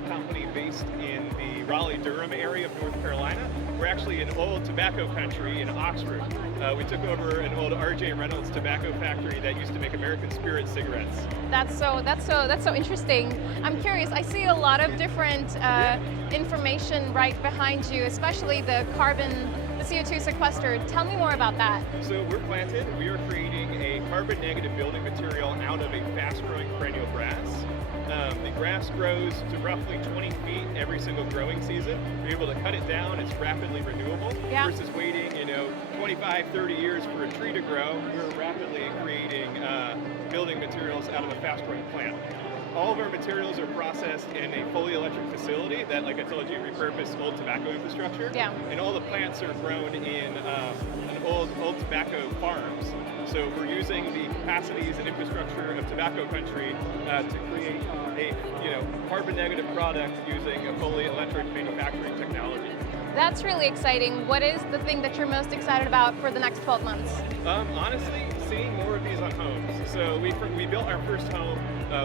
startup company based in the Raleigh-Durham area of North Carolina. We're actually in old tobacco country in Oxford. We took over an old R.J. Reynolds tobacco factory that used to make American Spirit cigarettes. That's so interesting. I'm curious. I see a lot of different information right behind you, especially the CO2 sequester. Tell me more about that. So we're planted. We are creating a carbon negative building material out of a fast growing perennial grass. The grass grows to roughly 20 feet every single growing season. We're able to cut it down. It's rapidly renewable versus waiting, 25, 30 years for a tree to grow. We're rapidly creating building materials out of a fast growing plant. All of our materials are processed in a fully electric facility that, like I told you, repurposed old tobacco infrastructure. Yeah. And all the plants are grown in old tobacco farms. So we're using the capacities and infrastructure of tobacco country to create a carbon negative product using a fully electric manufacturing technology. That's really exciting. What is the thing that you're most excited about for the next 12 monsts? Honestly, seeing more of these on homes. So we built our first home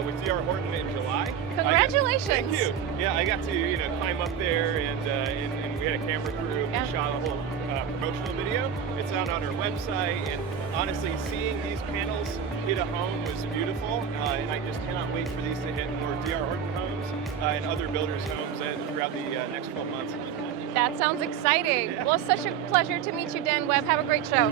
with DR Horton in July. Congratulations! Thank you. Yeah, I got to climb up there and we had a camera crew. We shot a whole promotional video. It's out on our website, and honestly, seeing these panels hit a home was beautiful. And I just cannot wait for these to hit more DR Horton homes and other builders' homes throughout the next 12 months. That sounds exciting. Yeah. Well, such a pleasure to meet you, Dan Webb. Have a great show.